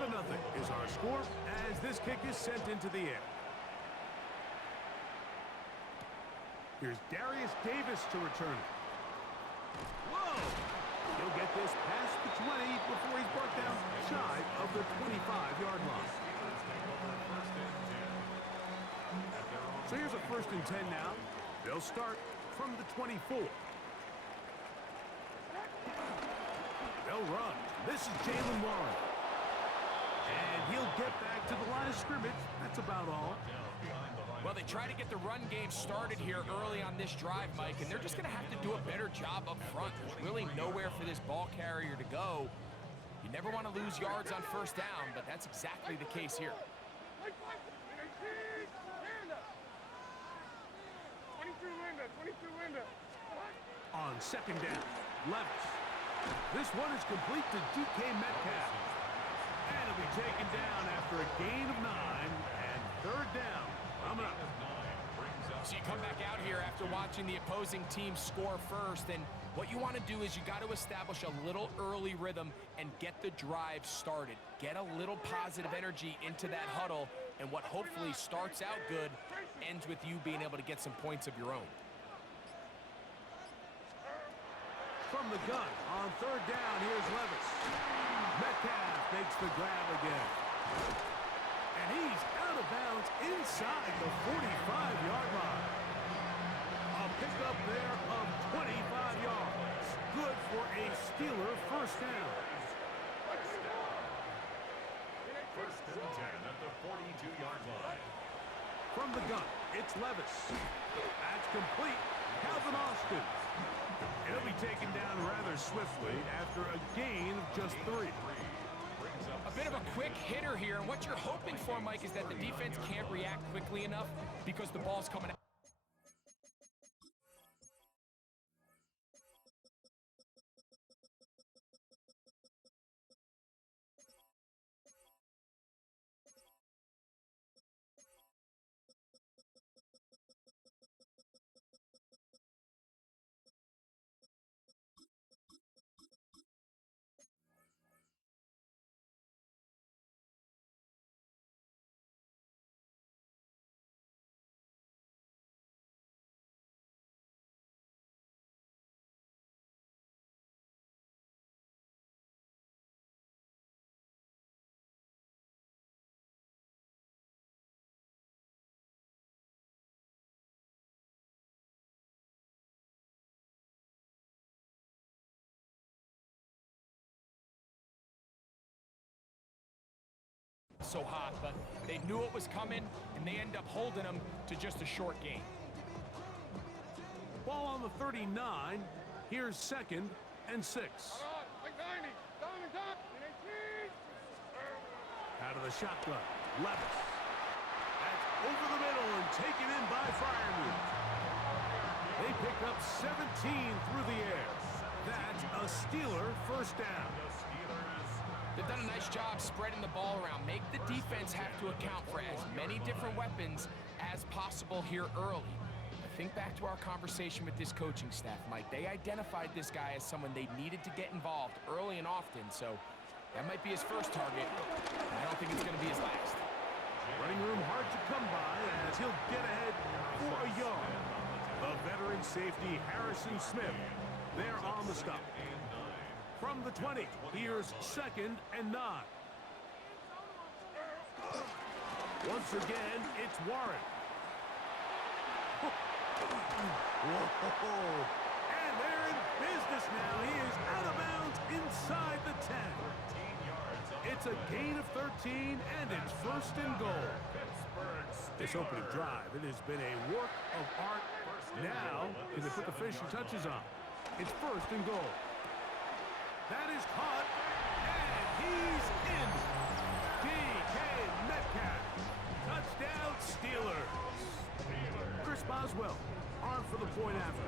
7-0 is our score as this kick is sent into the air. Here's Darius Davis to return it. Whoa! He'll get this past the 20 before he's brought down shy of the 25-yard line. So here's a 1st and 10 now. They'll start from the 24. They'll run. This is Jalen Warren. And he'll get back to the line of scrimmage. That's about all. Well, they try to get the run game started here early on this drive, Mike, and they're just going to have to do a better job up front. There's really nowhere for this ball carrier to go. You never want to lose yards on 1st down, but that's exactly the case here. 22 window. On 2nd down, Levis. This one is complete to DK Metcalf. And it'll be taken down after a gain of 9 and 3rd down. Coming up. So you come back out here after watching the opposing team score first, and what you want to do is you got to establish a little early rhythm and get the drive started. Get a little positive energy into that huddle, and what hopefully starts out good ends with you being able to get some points of your own. From the gun on 3rd down, here's Levis. Metcalf makes the grab again. And he's out of bounds inside the 45-yard line. A pickup there of 25 yards. Good for a Steeler 1st down. 1st and 10 at the 42-yard line. From the gun, it's Levis. That's complete. Calvin Austin. He'll be taken down rather swiftly after a gain of just 3. A bit of a quick hitter here, and what you're hoping for, Mike, is that the defense can't react quickly enough because the ball's coming out. So hot, but they knew it was coming, and they end up holding them to just a short gain. Ball on the 39. Here's 2nd and 6. Out of the shotgun, Levis. That's over the middle and taken in by Freiermuth. They pick up 17 through the air. That's a Steeler 1st down. They've done a nice job spreading the ball around. Make the defense have to account for as many different weapons as possible here early. Think back to our conversation with this coaching staff, Mike. They identified this guy as someone they needed to get involved early and often, so that might be his first target. I don't think it's going to be his last. Running room hard to come by as he'll get ahead for a yard. The veteran safety, Harrison Smith, there on the stop. From the 20, here's 2nd and 9. Once again, it's Warren. Whoa! And they're in business now. He is out of bounds inside the 10. It's a gain of 13, and it's 1st and goal. This opening drive, it has been a work of art. Now, can they put the finishing touches on? It's 1st and goal. That is caught, and he's in. DK Metcalf. Touchdown, Steelers. Chris Boswell on for the point after.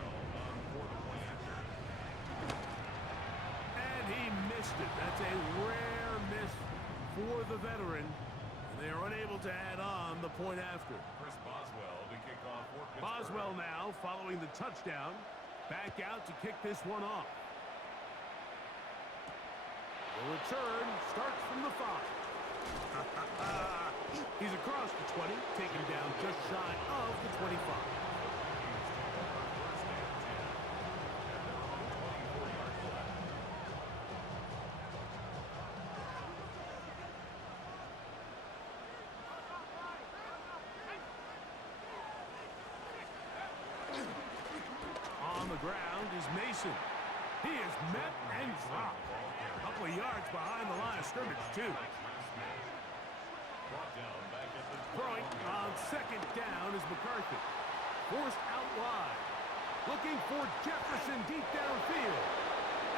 And he missed it. That's a rare miss for the veteran. And they are unable to add on the point after. Chris Boswell to kick off for Pittsburgh. Boswell now following the touchdown. Back out to kick this one off. The return starts from the 5. He's across the 20, taken down just shy of the 25. On the ground is Mason. He is met and dropped. A couple of yards behind the line of scrimmage, too. Throwing on second down is McCarthy. Forced out wide. Looking for Jefferson deep downfield.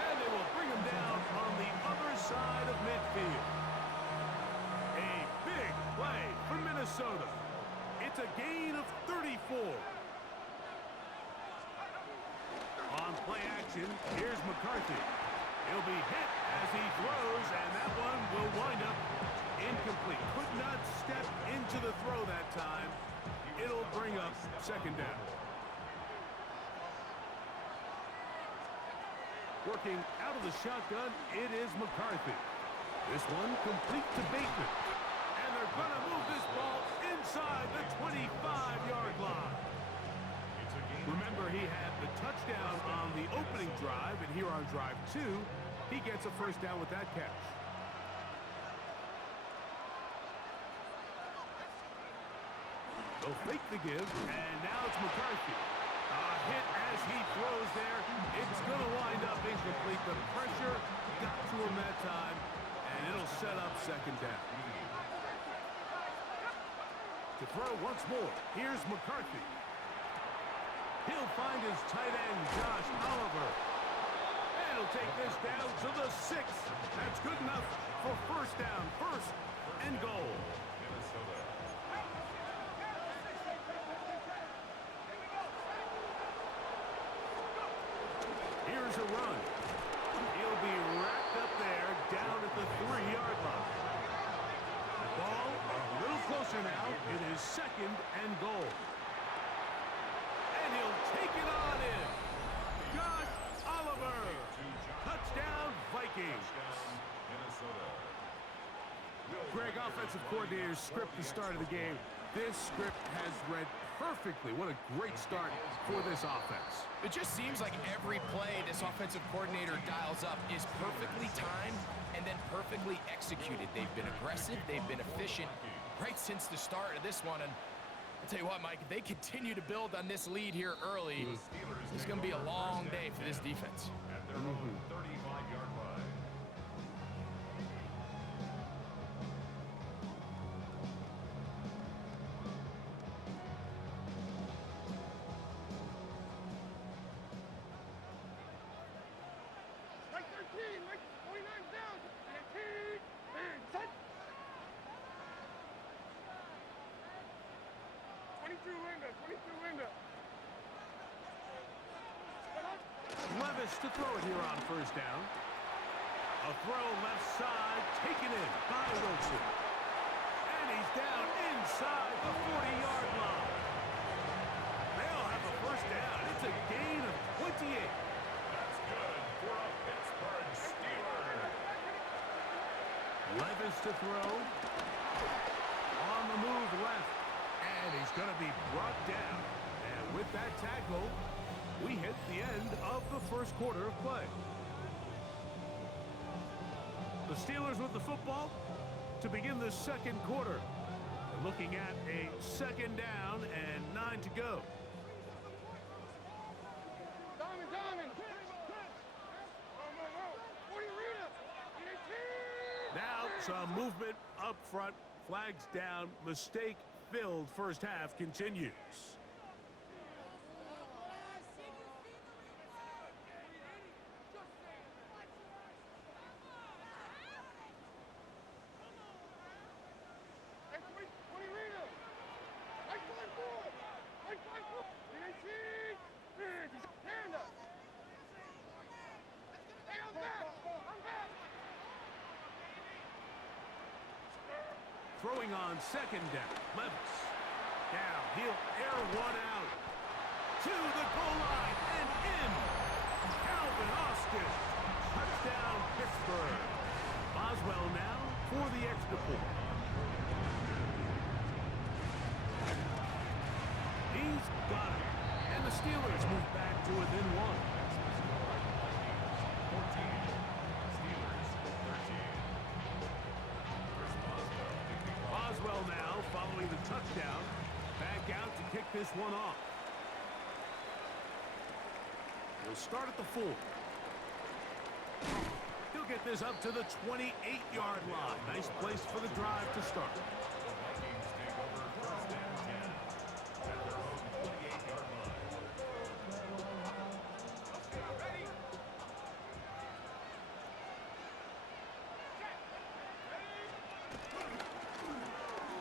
And they will bring him down on the other side of midfield. A big play for Minnesota. It's a gain of 34. On play action, here's McCarthy. He'll be hit as he throws, and that one will wind up incomplete. Could not step into the throw that time. It'll bring up second down. Working out of the shotgun, it is McCarthy. This one complete to Bateman. And they're going to move this ball inside the 25-yard line. Remember, he had the touchdown on the opening drive, and here on drive 2, he gets a first down with that catch. They'll fake the give, and now it's McCarthy. A hit as he throws there. It's going to wind up incomplete. The pressure got to him that time, and it'll set up second down. To throw once more, here's McCarthy. He'll find his tight end, Josh Oliver. And he'll take this down to the 6. That's good enough for first down. First and goal. Here's a run. He'll be wrapped up there down at the 3-yard line. The ball a little closer now. It is second and goal. And he'll take it on in. Josh Oliver. Touchdown, Vikings. Greg, offensive coordinator's script the start of the game. This script has read perfectly. What a great start for this offense. It just seems like every play this offensive coordinator dials up is perfectly timed and then perfectly executed. They've been aggressive. They've been efficient right since the start of this one. And I'll tell you what, Mike, if they continue to build on this lead here early, it's going to be a long day for this defense. At their own 35-yard line. Like 13, like 49 down. 18, and set. 22 Linda, 22 Linda. Levis to throw it here on first down. A throw left side, taken in by Wilson. And he's down inside the 40-yard line. They'll have a first down. It's a gain of 28. That's good for a Pittsburgh Steeler. Levis to throw. On the move left. And he's going to be brought down. And with that tackle, we hit the end of the first quarter of play. The Steelers with the football to begin the second quarter. We're looking at a second down and 9 to go. Diamond. Oh, 40 Rita. 18. Now some movement up front. Flags down. Mistake-filled first half continues. Hey, 20 Rita. Like 5-4. Like 5-4. 18. Stand up. Hey, I'm back. Throwing on second down. Levis. Now he'll air one out. To the goal line and in. Calvin Austin. Touchdown Pittsburgh. Boswell now for the extra point. He's got it. And the Steelers move back to within one. Boswell now following the touchdown. Back out to kick this one off. He'll start at the 4. He'll get this up to the 28-yard line. Nice place for the drive to start.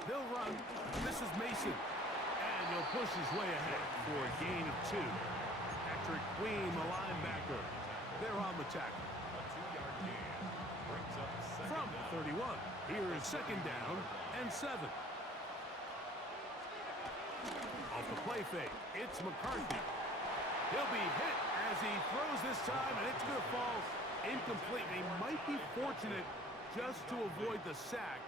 They'll run. This is Mason. And he'll push his way ahead for a gain of 2. Patrick Queen, the linebacker. They're on the tackle. From the 31. Here is second down and 7. Off the play fake, it's McCarthy. He'll be hit as he throws this time, and it's going to fall incomplete. He might be fortunate just to avoid the sack,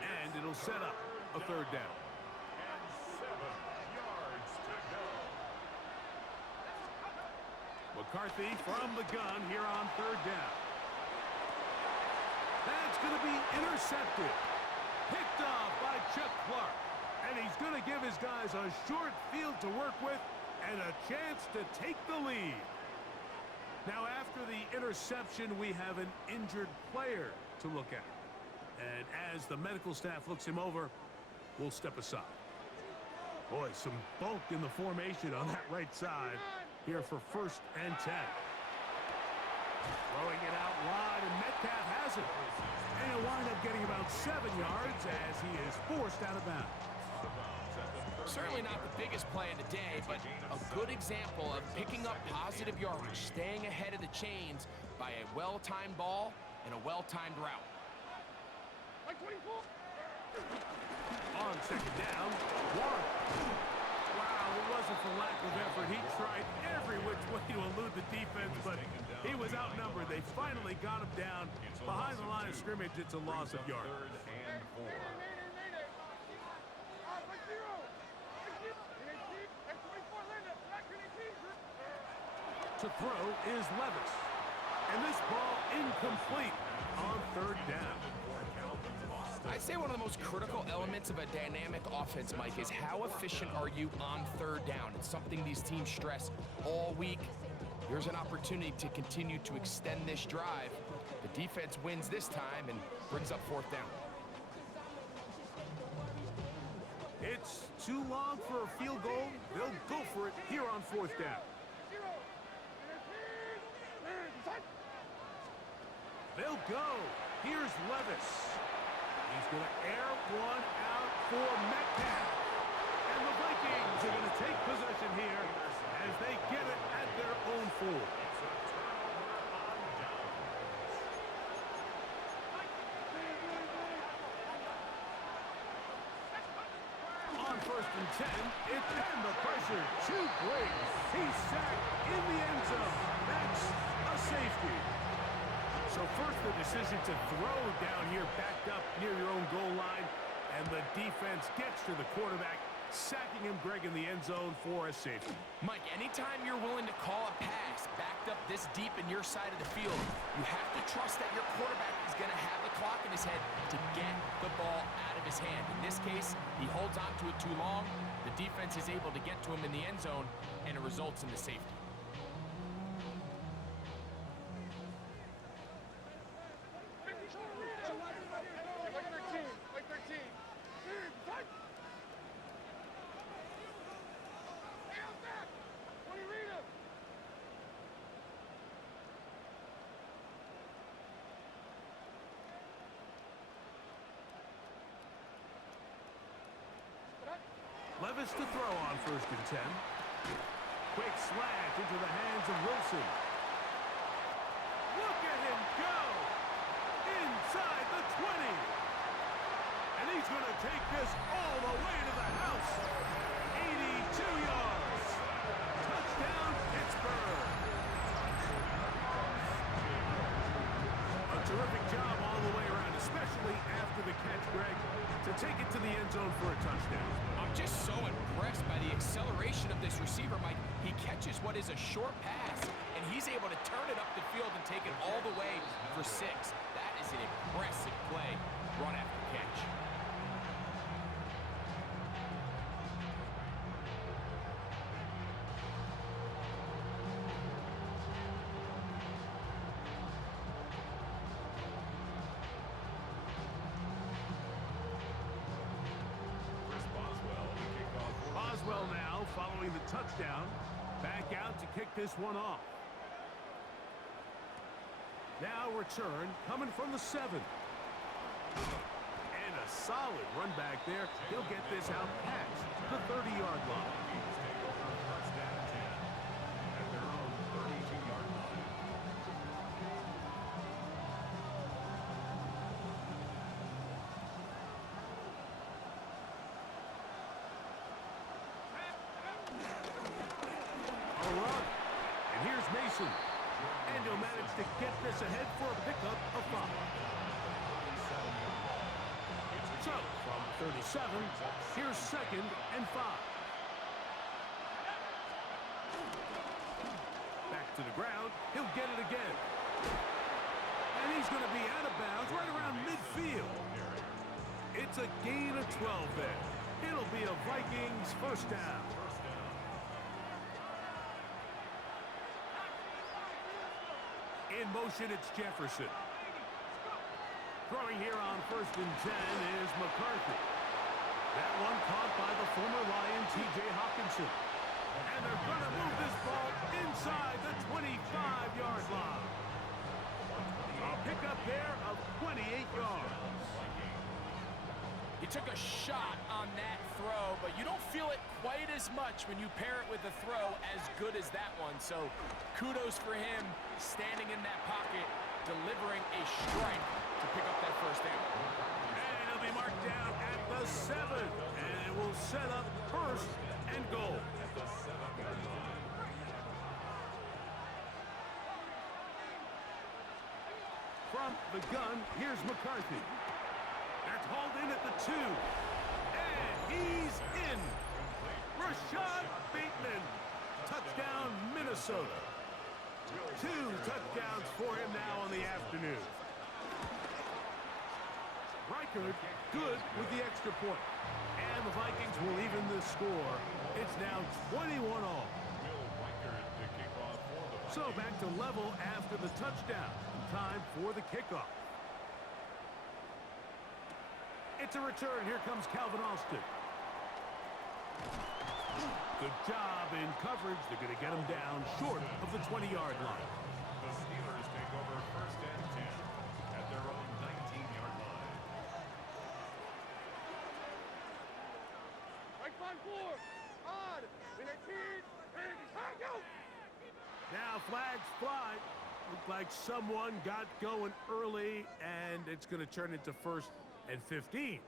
and it'll set up a third down. McCarthy from the gun here on third down. That's going to be intercepted. Picked off by Chuck Clark. And he's going to give his guys a short field to work with and a chance to take the lead. Now, after the interception, we have an injured player to look at. And as the medical staff looks him over, we'll step aside. Boy, some bulk in the formation on that right side here for 1st and 10. Throwing it out wide, and Metcalf has it. And he'll wind up getting about 7 yards as he is forced out of bounds. Certainly not the biggest play of the day, but a good example of picking up positive yardage, staying ahead of the chains by a well-timed ball and a well-timed route. On second down, Warren. Wow, it wasn't for lack of effort. He tried every which way to elude the defense, but he was outnumbered. They finally got him down behind the line of scrimmage. It's a loss of yards. To throw is Levis. And this ball incomplete on third down. I'd say one of the most critical elements of a dynamic offense, Mike, is how efficient are you on third down? It's something these teams stress all week. Here's an opportunity to continue to extend this drive. The defense wins this time and brings up 4th down. It's too long for a field goal. They'll go for it here on 4th down. They'll go. Here's Levis. He's going to air one out for Metcalf. And the Vikings are going to take possession here as they get it at their own 4. On 1st and 10, and the pressure too great. He's sacked in the end zone. That's a safety. So first the decision to throw down here, backed up near your own goal line, and the defense gets to the quarterback, sacking him, Greg, in the end zone for a safety. Mike, anytime you're willing to call a pass backed up this deep in your side of the field, you have to trust that your quarterback is going to have the clock in his head to get the ball out of his hand. In this case, he holds on to it too long. The defense is able to get to him in the end zone, and it results in the safety. Levis to throw on 1st and 10. Quick slant into the hands of Wilson. Look at him go! Inside the 20. And he's going to take this all the way to the house. 82 yards. Touchdown, Pittsburgh. A terrific job all the way around, especially to take it to the end zone for a touchdown. I'm just so impressed by the acceleration of this receiver, Mike. He catches what is a short pass, and he's able to turn it up the field and take it all the way for 6. That is an impressive play, run after catch. Boswell now following the touchdown. Back out to kick this one off. Now return coming from the 7. And a solid run back there. He'll get this out past the 30-yard line. And here's Mason. And he'll manage to get this ahead for a pickup of 5. So, from 37, here's 2nd and 5. Back to the ground. He'll get it again. And he's going to be out of bounds right around midfield. It's a gain of 12 there. It'll be a Vikings first down. In motion, it's Jefferson. Throwing here on 1st and 10 is McCarthy. That one caught by the former Lion, T.J. Hawkinson. And they're going to move this ball inside the 25-yard line. A pickup there of 28 yards. He took a shot on that throw, but you don't feel it quite as much when you pair it with a throw as good as that one. So kudos for him standing in that pocket, delivering a strike to pick up that first down. And it'll be marked down at the 7. And it will set up 1st and goal. From the gun, here's McCarthy. That's hauled in at the 2. And he's in. Rashad Bateman. Touchdown, Minnesota. 2 touchdowns for him now on the afternoon. Reichard good with the extra point. And the Vikings will even the score. It's now 21-all. So back to level after the touchdown. Time for the kickoff. It's a return. Here comes Calvin Austin. Good job in coverage. They're going to get him down short of the 20-yard line. The Steelers take over 1st and 10 at their own 19-yard line. Right on 4. Odd. In a team. And go. Now flags fly. Looked like someone got going early, and it's going to turn into 1st and 15.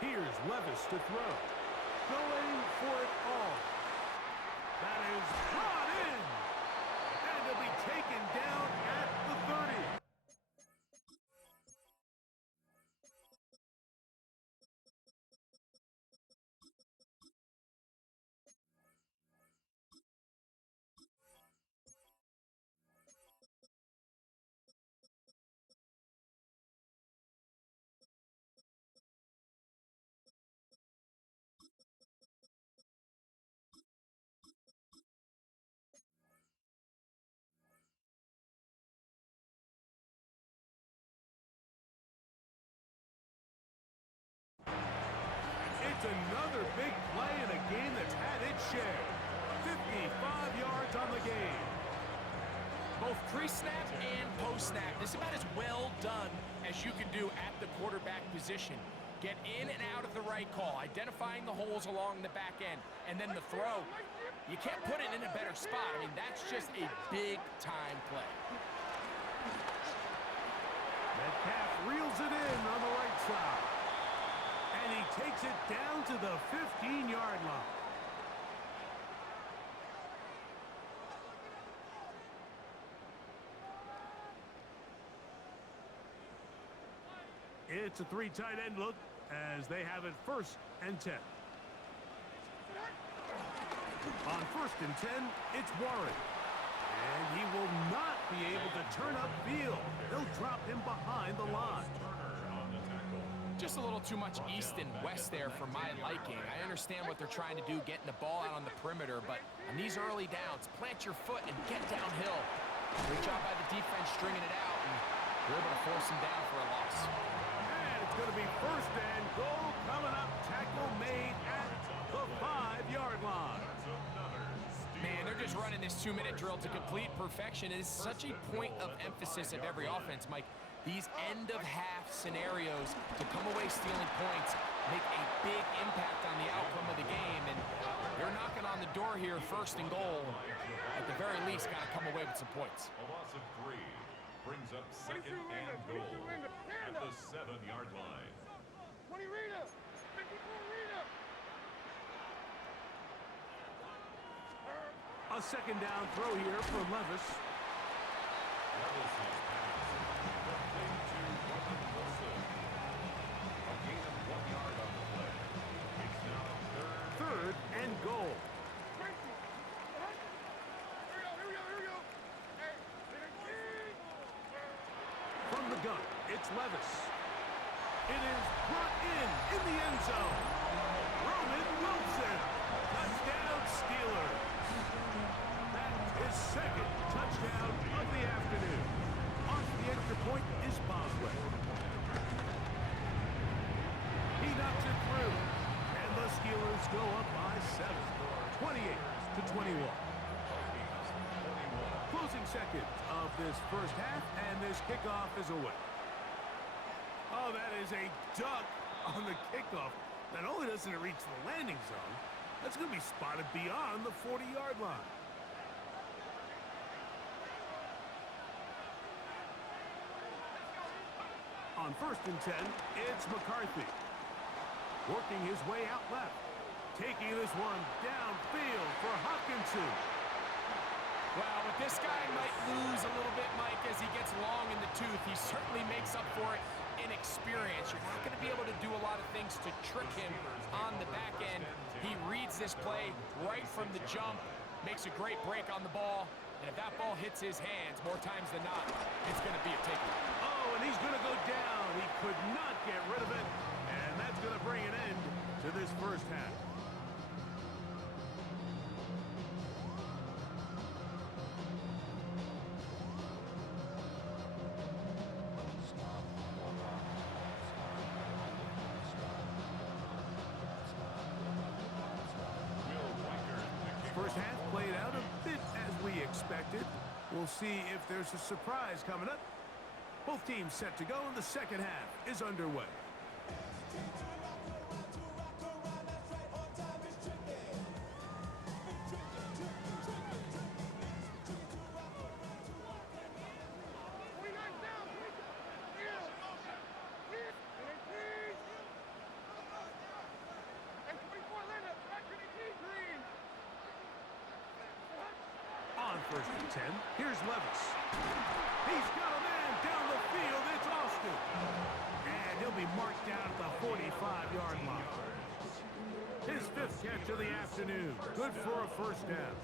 Here's Levis to throw. Going for it all. That is brought in. And it'll be taken down at the 30. It's another big play in a game that's had its share. 55 yards on the game. Both pre-snap and post-snap, this is about as well done as you can do at the quarterback position. Get in and out of the right call, identifying the holes along the back end, and then the throw. You can't put it in a better spot. I mean, that's just a big-time play. Metcalf reels it in on the right side. And he takes it down to the 15-yard line. It's a three tight end look as they have it 1st and 10. On 1st and 10, it's Warren. And he will not be able to turn upfield. They'll drop him behind the line. Just a little too much east and west there for my liking. I understand what they're trying to do, getting the ball out on the perimeter, but on these early downs, plant your foot and get downhill. Great job by the defense stringing it out, and they're able to force him down for a loss. And it's going to be 1st and goal coming up. Tackle made at the 5-yard line. Man, they're just running this 2-minute drill to complete perfection. It is such a point of emphasis of every offense, Mike. These end-of-half scenarios to come away stealing points make a big impact on the outcome of the game, and they're knocking on the door here, 1st and goal. At the very least, got to come away with some points. A loss of 3 brings up 2nd and goal at the 7-yard line. 20 Rita! 54 Rita! A 2nd down throw here for Levis. Levis's pass complete to Ruben Wilson. A gain of 1 yard on the play. It's now 3rd and goal. Here we go. Hey, From the gun, it's Levis. It is brought in the end zone. Roman Wilson. Touchdown Steelers. That is 2nd touchdown of the afternoon. Off the extra point is Boswell. He knocks it through. And the Steelers go up by 7. 28-21. Closing seconds of this 1st half, and this kickoff is away. Oh, that is a duck on the kickoff. Not only doesn't it reach the landing zone, that's going to be spotted beyond the 40-yard line. On 1st and 10, it's McCarthy. Working his way out left. Taking this one downfield for Hawkinson. Well, but this guy might lose a little bit, Mike, as he gets long in the tooth. He certainly makes up for it in experience. You're not going to be able to do a lot of things to trick him on the back end. He reads this play right from the jump, makes a great break on the ball, and if that ball hits his hands more times than not, it's going to be a takeaway. Oh, and he's going to go down. He could not get rid of it, and that's going to bring an end to this 1st half. First half played out a bit as we expected. We'll see if there's a surprise coming up. Both teams set to go, and the 2nd half is underway. On 1st and 10, here's Levis. He's got a man down the field. It's Austin. And he'll be marked down at the 45-yard line. His 5th catch of the afternoon. Good for a 1st down.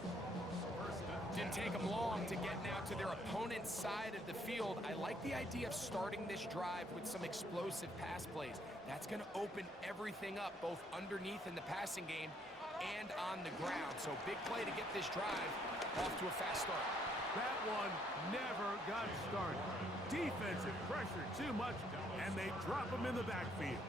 Didn't take them long to get now to their opponent's side of the field. I like the idea of starting this drive with some explosive pass plays. That's going to open everything up, both underneath in the passing game and on the ground. So big play to get this drive off to a fast start. That one never got started. Defensive pressure too much, and they drop him in the backfield.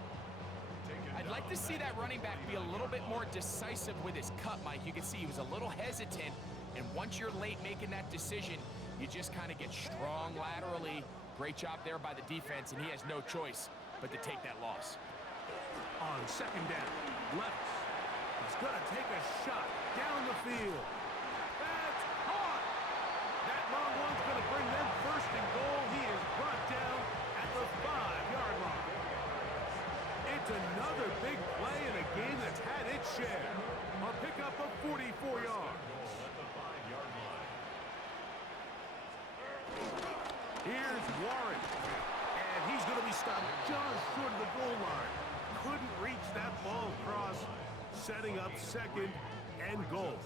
I'd like to see that running back be a little bit more decisive with his cut, Mike. You can see he was a little hesitant, and once you're late making that decision, you just kind of get strong laterally. Great job there by the defense, and he has no choice but to take that loss. On 2nd down, Levis. He's going to take a shot down the field. That's caught. That long one's going to bring them 1st and goal. He is brought down at the 5-yard line. It's another big play in a game that's had its share. A pickup of 44 yards. Here's Warren. And he's going to be stopped just short of the goal line. Couldn't reach that ball across, setting up second and goal.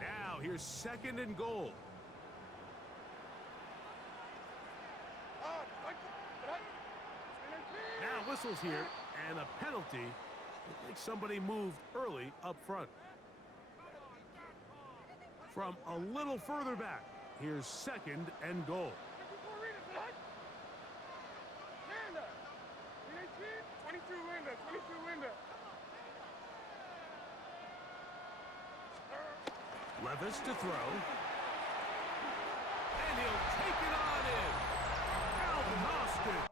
Now here's second and goal. Now whistles here and a penalty. I think somebody moved early up front. From a little further back, here's second and goal. Levis to throw. And he'll take it on in. Alvin Austin.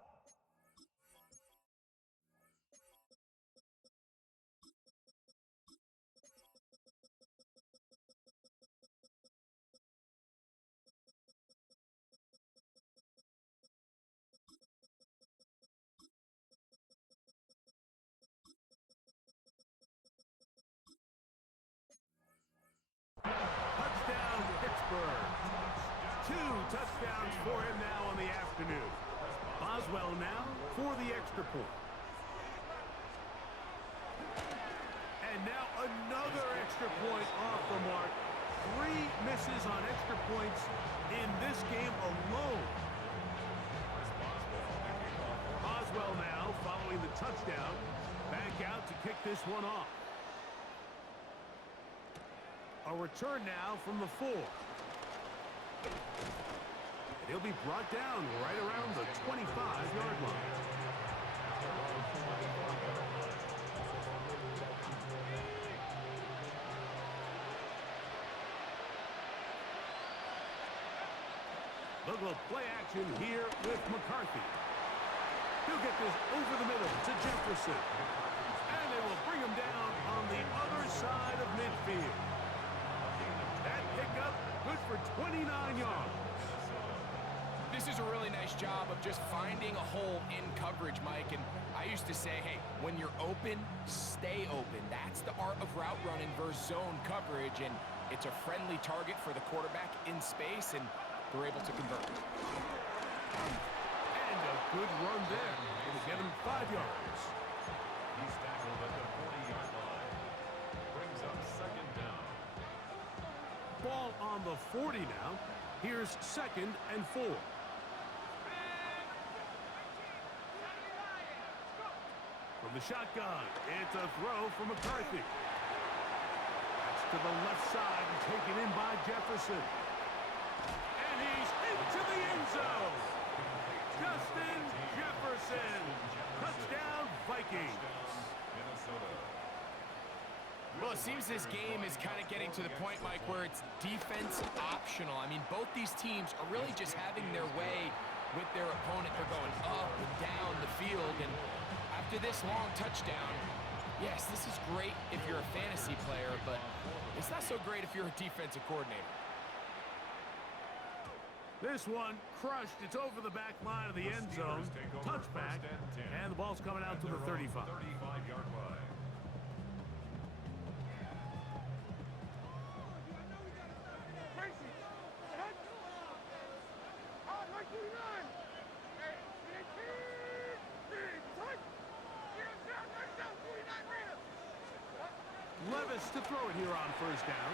Touchdown, Pittsburgh. 2 touchdowns for him now on the afternoon. Boswell now for the extra point. And now another extra point off the mark. 3 misses on extra points in this game alone. Boswell now following the touchdown. Back out to kick this one off. A return now from the 4. And he'll be brought down right around the 25-yard line. Look at play action here with McCarthy. He'll get this over the middle to Jefferson. And they will bring him down on the other side of midfield. That pickup good for 29 yards. This is a really nice job of just finding a hole in coverage, Mike. And I used to say, hey, when you're open, stay open. That's the art of route running versus zone coverage. And it's a friendly target for the quarterback in space, and they're able to convert. And a good run there. It'll get him 5 yards. He's tackled at the 40-yard line. Brings up second down. Ball on the 40 now. Here's second and 4. From the shotgun, it's a throw from McCarthy. That's to the left side and taken in by Jefferson. And he's into the end zone. Justin Jefferson. Touchdown, Vikings. Well, it seems this game is kind of getting to the point, Mike, where it's defense optional. I mean, both these teams are really just having their way with their opponent. They're going up and down the field, and after this long touchdown, yes, this is great if you're a fantasy player, but it's not so great if you're a defensive coordinator. This one crushed. It's over the back line of the end zone. Touchback, and the ball's coming out to the 35. 35-yard line. Levis to throw it here on first down.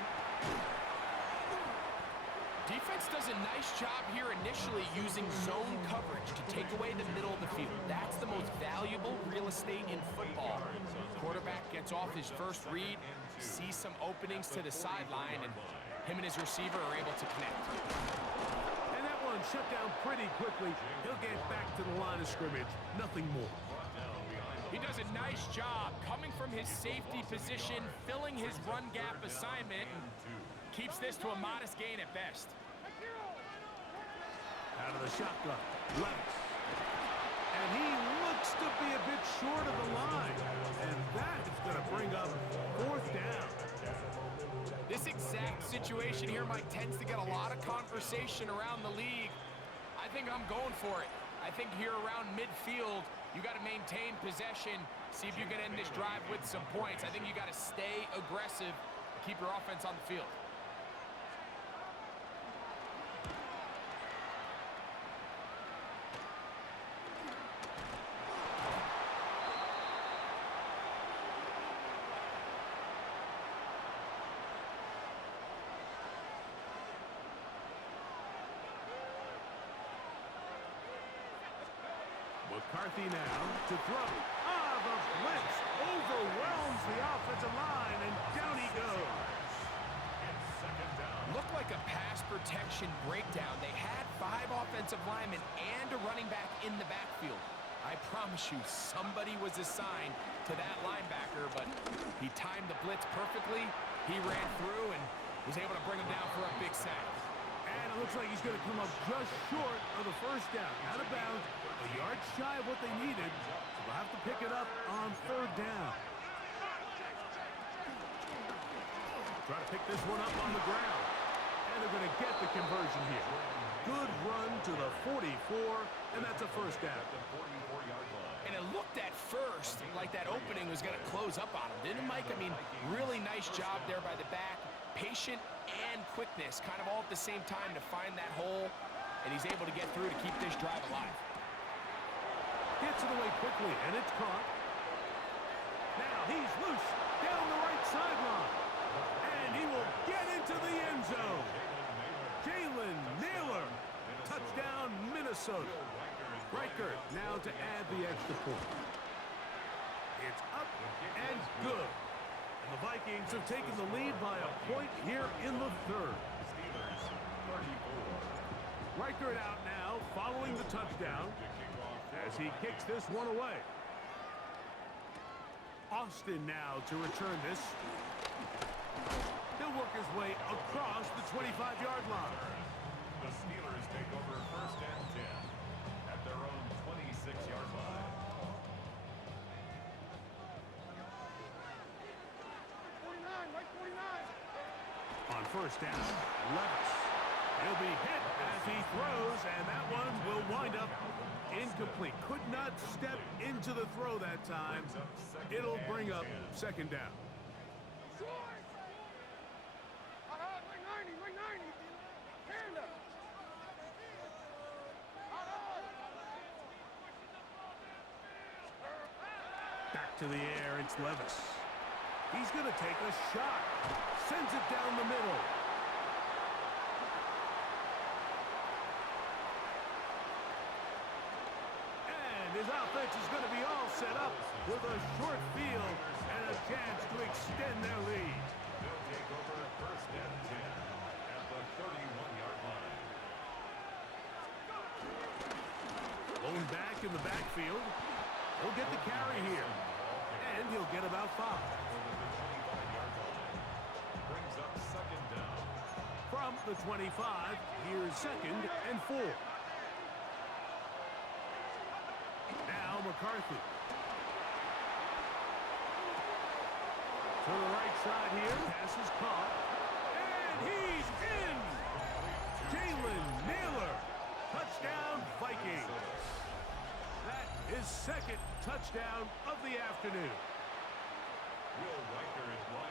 Defense does a nice job here initially using zone coverage to take away the middle of the field. That's the most valuable real estate in football. Quarterback gets off his first read, sees some openings to the sideline, and him and his receiver are able to connect. And that one shut down pretty quickly. He'll get back to the line of scrimmage. Nothing more. He does a nice job coming from his safety position, filling his run gap assignment, and keeps this to a modest gain at best. Out of the shotgun, Levis. And he looks looks to be a bit short of the line. And that is going to bring up fourth down. This exact situation here, Mike, tends to get a lot of conversation around the league. I think I'm going for it. I think here around midfield, you got to maintain possession, see if you can end this drive with some points. I think you got to stay aggressive, keep your offense on the field. McCarthy now to throw. The blitz overwhelms the offensive line, and down he goes. Looked like a pass protection breakdown. They had 5 offensive linemen and a running back in the backfield. I promise you, somebody was assigned to that linebacker, but he timed the blitz perfectly. He ran through and was able to bring him down for a big sack. And it looks like he's going to come up just short of the first down. Out of bounds, a yard shy of what they needed. So they'll have to pick it up on third down. Try to pick this one up on the ground. And they're going to get the conversion here. Good run to the 44, and that's a first down. And it looked at first like that opening was going to close up on him, didn't it, Mike? I mean, really nice job there by the back. Patient and quickness, kind of all at the same time to find that hole, and he's able to get through to keep this drive alive. Gets it away quickly, and it's caught. Now he's loose down the right sideline, and he will get into the end zone. Jalen Naylor, touchdown Minnesota. Riker now to add the extra point. It's up and good. And the Vikings have taken the lead by a point here in the third. Riker out now, following the touchdown, as he kicks this one away. Austin now to return this. He'll work his way across the 25-yard line. The Steelers take over first and 10 at their own 26-yard line. 49, right 49. On first down, Levis. He'll be hit as he throws, and that one will wind up incomplete. Could not step into the throw that time. It'll bring up second down. Right 90. Panda. Back to the air, it's Levis. He's going to take a shot. Sends it down the middle. And his offense is going to be all set up with a short field and a chance to extend their lead. They'll take over first and 10 at the 31-yard line. Lone back in the backfield. He'll get the carry here. And he'll get about 5. Brings up second down. From the 25, here's second and 4. Now McCarthy. To the right side here. Pass is caught. And he's in! Jalen Naylor. Touchdown Vikings. That is second touchdown of the afternoon.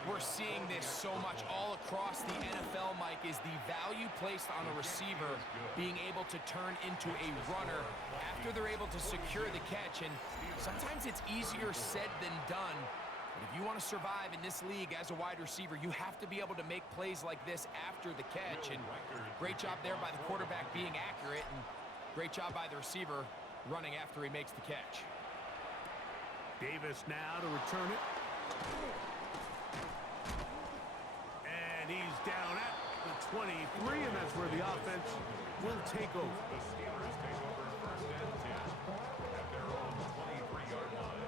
We're seeing this so much all across the NFL, Mike, is the value placed on a receiver being able to turn into a runner after they're able to secure the catch. And sometimes it's easier said than done. But if you want to survive in this league as a wide receiver, you have to be able to make plays like this after the catch. And great job there by the quarterback being accurate, and great job by the receiver running after he makes the catch. Davis now to return it. And he's down at the 23, and that's where the offense will take over. The Steelers take over first and 10 at their own 23-yard line.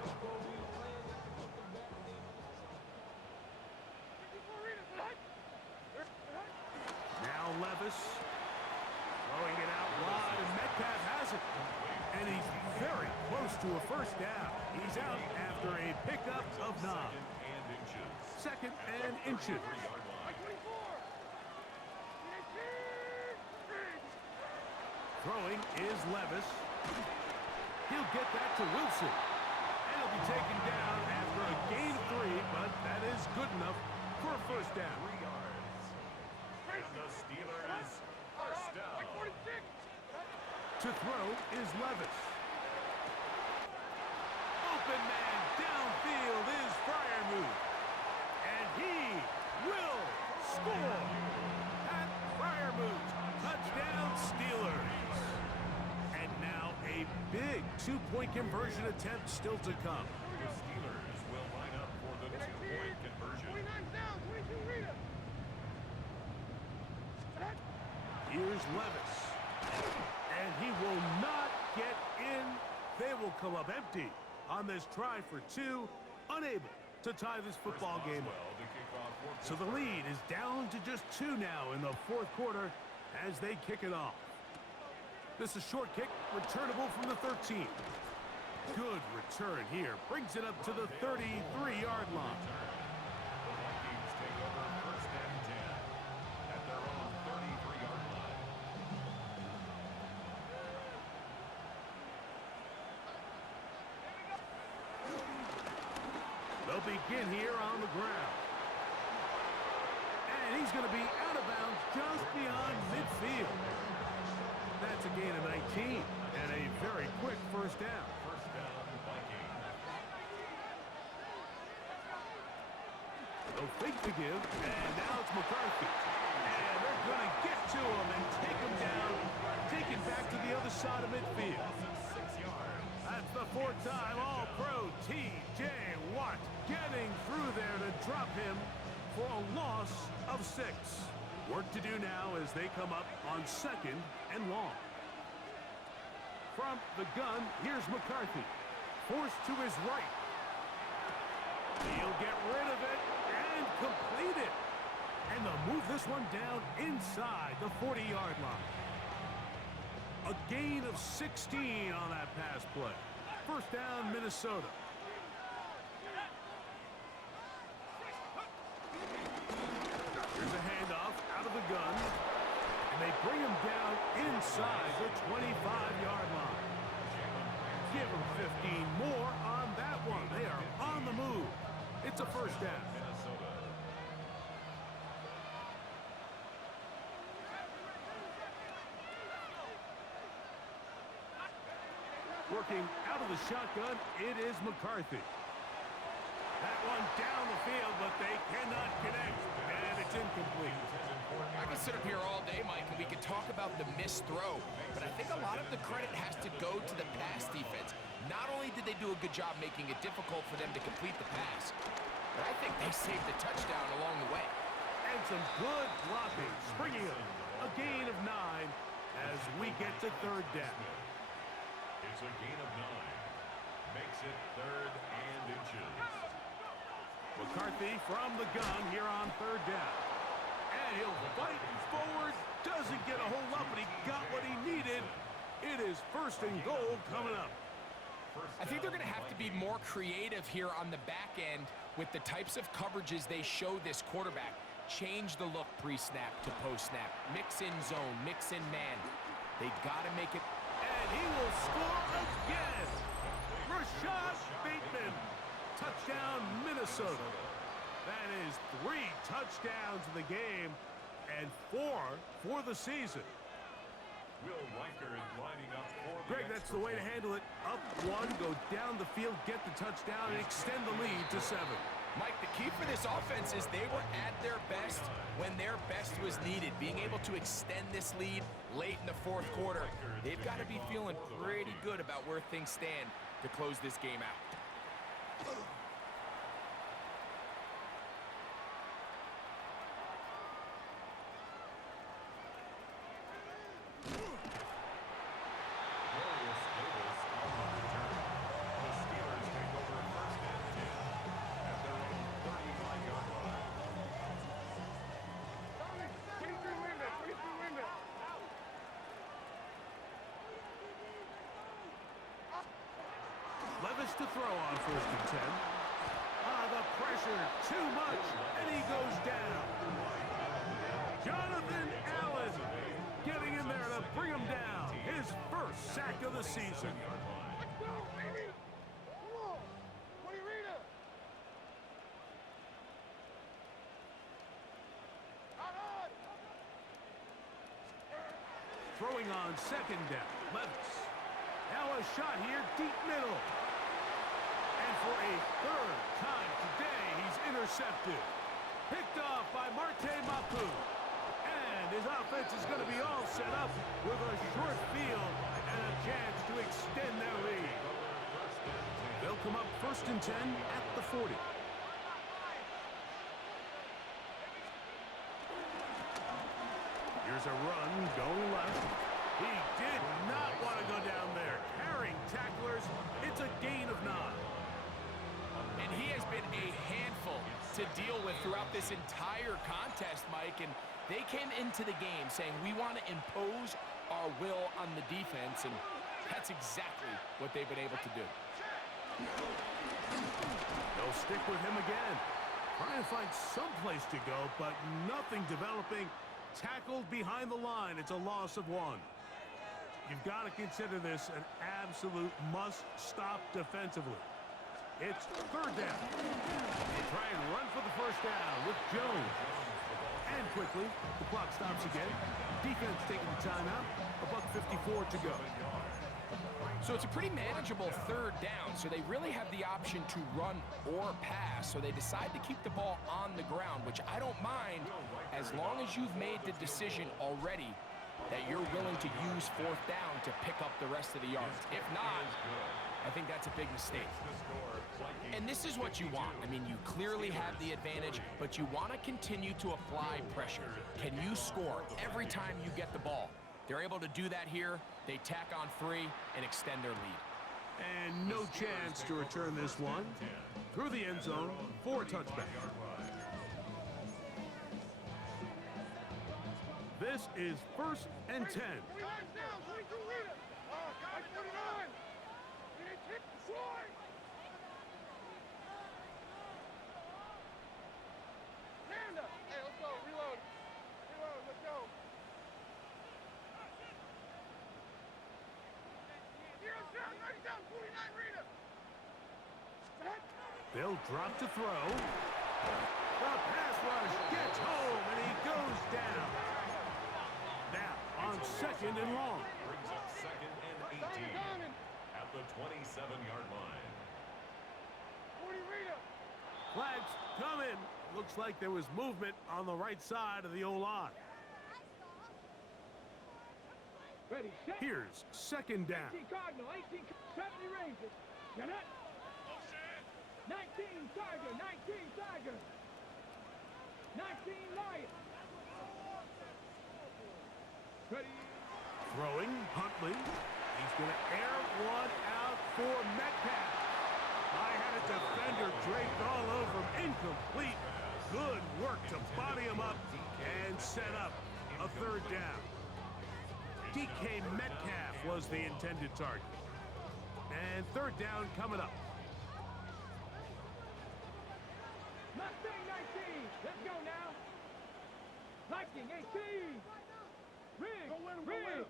Now Levis throwing it out wide, and Metcalf has it. And he's very close to a first down. He's out after a pickup of 9. Second and inches. Throwing is Levis. He'll get that to Wilson. And he'll be taken down after a gain of 3, but that is good enough for a first down. 3 yards. And the Steelers first down. To throw is Levis. Open man downfield is Freiermuth. And he will score. Pat Freiermuth. Touchdown Steelers. And now a big 2-point conversion attempt still to come. The Steelers will line up for the 2-point conversion. 29 down, 22 Rita. Here's Levis. And he will not get in. They will come up empty on this try for 2. Unable to tie this football game up. So the lead is down to just 2 now in the 4th quarter as they kick it off. This is a short kick, returnable from the 13. Good return here. Brings it up to the 33-yard line. The Vikings take over first and 10 at their own 33-yard line. They'll begin here on the ground. And he's going to be out of bounds just beyond midfield. That's a gain of 19 and a very quick first down. First down, Vikings. They'll fake to give, and now it's McCarthy. And they're going to get to him and take him down, take it back to the other side of midfield. 6 yards. That's the 4th time All-Pro T.J. Watt getting through there to drop him for a loss of 6. Work to do now as they come up on 2nd and long. From the gun, here's McCarthy. Forced to his right. He'll get rid of it and complete it. And they'll move this one down inside the 40-yard line. A gain of 16 on that pass play. First down, Minnesota. Here's a handoff out of the gun. And they bring him down inside the 25-yard line. Give him 15 more on that one. They are on the move. It's a first down. Minnesota. Working out of the shotgun, it is McCarthy. That one down the field, but they cannot connect, and it's incomplete. I could sit up here all day, Mike, and we could talk about the missed throw, but I think a lot of the credit has to go to the pass defense. Not only did they do a good job making it difficult for them to complete the pass, but I think they saved the touchdown along the way. And some good blocking, springing up a gain of 9 as we get to 3rd down. It's a gain of 9. Makes it 3rd and inches. McCarthy from the gun here on 3rd down. And he'll fight forward. Doesn't get a whole lot, but he got what he needed. It is 1st and goal coming up. I think they're going to have to be more creative here on the back end with the types of coverages they show this quarterback. Change the look pre-snap to post-snap. Mix in zone, mix in man. They got to make it. And he will score again. Rashad Bateman. Touchdown, Minnesota. That is 3 touchdowns in the game and 4 for the season. Will Riker is lining up for the Greg, that's the way to handle it. Up 1, go down the field, get the touchdown, and extend the lead to 7. Mike, the key for this offense is they were at their best when their best was needed. Being able to extend this lead late in the 4th quarter, they've got to be feeling pretty good about where things stand to close this game out. this to throw on 1st and 10. The pressure, too much, and he goes down. Jonathan Allen getting in there to bring him down. His first sack of the season. Let's go, baby! Come on! What do you read it? Out on! Throwing on 2nd down. Levis. Now a shot here, deep middle. And for a 3rd time today, he's intercepted. Picked off by Marte Mapu. And his offense is going to be all set up with a short field and a chance to extend their lead. They'll come up 1st and 10 at the 40. Here's a run going left. He did not want to go down there. Carrying tacklers, it's a gain of 9. And he has been a handful to deal with throughout this entire contest, Mike. And they came into the game saying, we want to impose our will on the defense. And that's exactly what they've been able to do. They'll stick with him again. Trying to find some place to go, but nothing developing. Tackled behind the line. It's a loss of 1. You've got to consider this an absolute must-stop defensively. It's 3rd down. They try and run for the 1st down with Jones. And quickly, the clock stops again. Defense taking the timeout. $1:54 to go. So it's a pretty manageable 3rd down, so they really have the option to run or pass, so they decide to keep the ball on the ground, which I don't mind as long as you've made the decision already that you're willing to use 4th down to pick up the rest of the yards. If not, I think that's a big mistake. And this is what you want. I mean, you clearly have the advantage, but you want to continue to apply pressure. Can you score every time you get the ball? They're able to do that here. They tack on 3 and extend their lead. And no chance to return this one. Through the end zone for a touchback. This is 1st and 10. 49 down, 22 read it! Oh, God, 49! We didn't hit the slide! Stand up! Hey, let's go, reload! Reload, let's go! Zero's down, 90 down, 49 read it! Set! They'll drop to throw. The pass rush gets home, and he goes down. Now, on 2nd and long. Brings up 2nd and 18 at the 27-yard line. 40 read it! Flags coming. Looks like there was movement on the right side of the O-line. Ready, set! Here's 2nd down. 18 Cardinal, 18 70 Rangers. Get it? 19 Tiger, 19 Tiger. 19 Lion. Ready? Throwing, Huntley. He's going to air one out for Metcalf. I had a defender draped all over him. Incomplete. Good work to body him up and set up a 3rd down. DK Metcalf was the intended target. And 3rd down coming up. Mustang 19. Let's go now. Viking 18. Rig. Rig.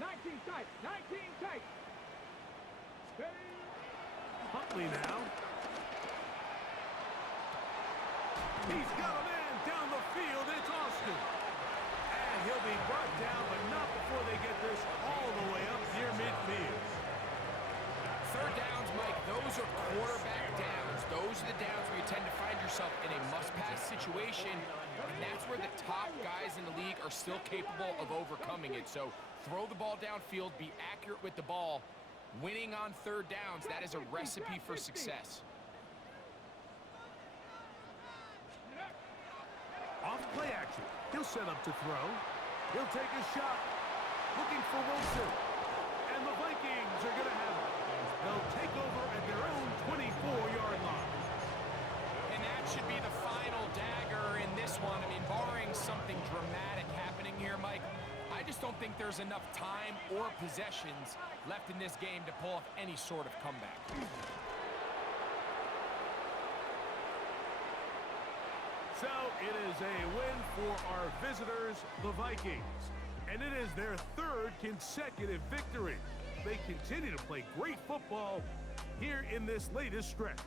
19 tight. 19 tight. Ready? Huntley now. He's got a man down the field. It's Austin. And he'll be brought down, but not before they get this all the way up near midfield. 3rd downs, Mike, those are quarterback downs. Those are the downs where you tend to find yourself in a must-pass situation, and that's where the top guys in the league are still capable of overcoming it. So throw the ball downfield, be accurate with the ball. Winning on 3rd downs, that is a recipe for success. Off play action. He'll set up to throw. He'll take a shot. Looking for Wilson. And the Vikings are going to have it. They'll take over at their own 24-yard line. And that should be the final dagger in this one. I mean, barring something dramatic happening here, Mike, I just don't think there's enough time or possessions left in this game to pull off any sort of comeback. So it is a win for our visitors, the Vikings. And it is their third consecutive victory. They continue to play great football here in this latest stretch.